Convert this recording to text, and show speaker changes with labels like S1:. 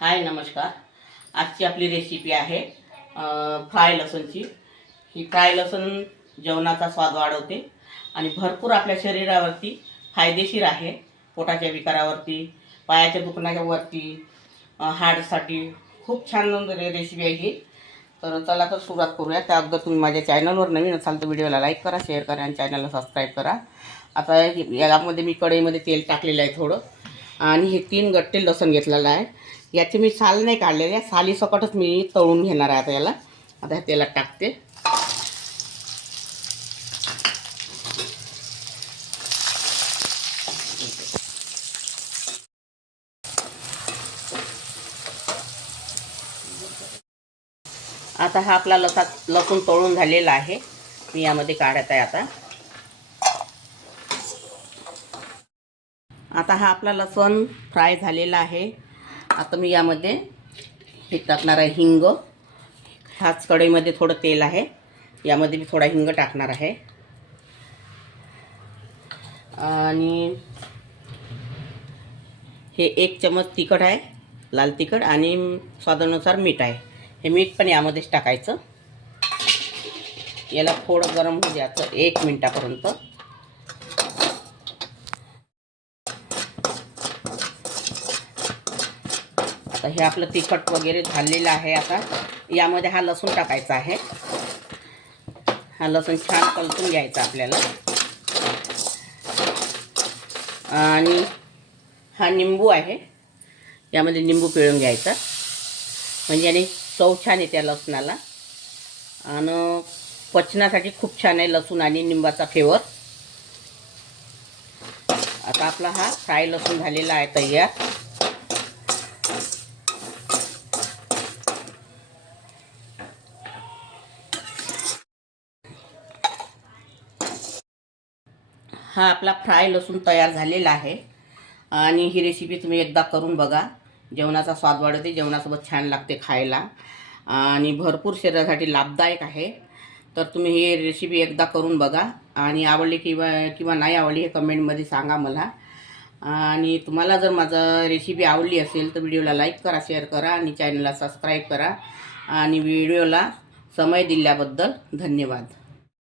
S1: हाय नमस्कार. आजची आपली रेसिपी आहे फ्राय लसणची. ही फ्राय लसण जेवणाचा स्वाद वाढवते आणि भरपूर आपल्या शरीरावरती फायदेशीर आहे. पोटाच्या विकारावरती पायाच्या दुखण्यावरती हार्टसाठी खूप छान रे- रेसिपी आहे ही. तर चला तर सुरुवात करूया. त्या अगोदर तुम्ही माझ्या चॅनलवर नवीन असाल तर व्हिडिओला लाईक करा शेअर करा आणि चॅनलला सबस्क्राईब करा. आता हे- यामध्ये मी कढईमध्ये तेल टाकलेलं आहे थोडं. आणि हे तीन गट्टे लसूण घेतलेलं आहे. याची मी साल नाही काढलेली आहे. सालीसकटच मी तळून घेणार आहे आता याला. आता ह्या तेलात टाकते. आता हा आपला लसा लसूण तळून झालेला आहे. मी यामध्ये काढत आहे आता. आता हा आपला लसूण फ्राय झालेला आहे. आता मी यामध्ये हे टाकणार आहे हिंग. ह्याच कढईमध्ये थोडं तेल आहे. यामध्ये मी थोडा हिंग टाकणार आहे. आणि हे एक चमच तिखट आहे लाल तिखट आणि स्वादानुसार मीठ आहे. हे मीठ पण यामध्येच टाकायचं. याला थोडं गरम होऊ द्यायचं एक मिनटापर्यंत. आता हे आपलं तिखट वगैरे झालेलं आहे आता. यामध्ये हा लसूण टाकायचा आहे. हा लसूण छान कलसून घ्यायचा आपल्याला. आणि हा निंबू आहे. यामध्ये निंबू पिळून घ्यायचा. म्हणजे याने चव छान येते लसणाला. आणि पचनासाठी खूप छान आहे लसूण आणि निंबाचा फ्लेवर आता आपला हा फ्राय लसूण झालेला आहे तयार. हा आपला फ्राय लसूण तयार झालेला आहे. आणि ही रेसिपी तुम्ही एकदा करून बघा. जेवणाचा स्वाद वाढवते जेवणासोबत छान लागते खायला. आणि भरपूर शरीरासाठी लाभदायक आहे. तर तुम्ही ही रेसिपी एकदा करून बघा. आणि आवडली किंवा किंवा नाही आवडली हे कमेंटमध्ये सांगा मला. आणि तुम्हाला जर माझं रेसिपी आवडली असेल तर व्हिडिओला लाईक करा शेअर करा आणि चॅनलला सबस्क्राईब करा. आणि व्हिडिओला समय दिल्याबद्दल धन्यवाद.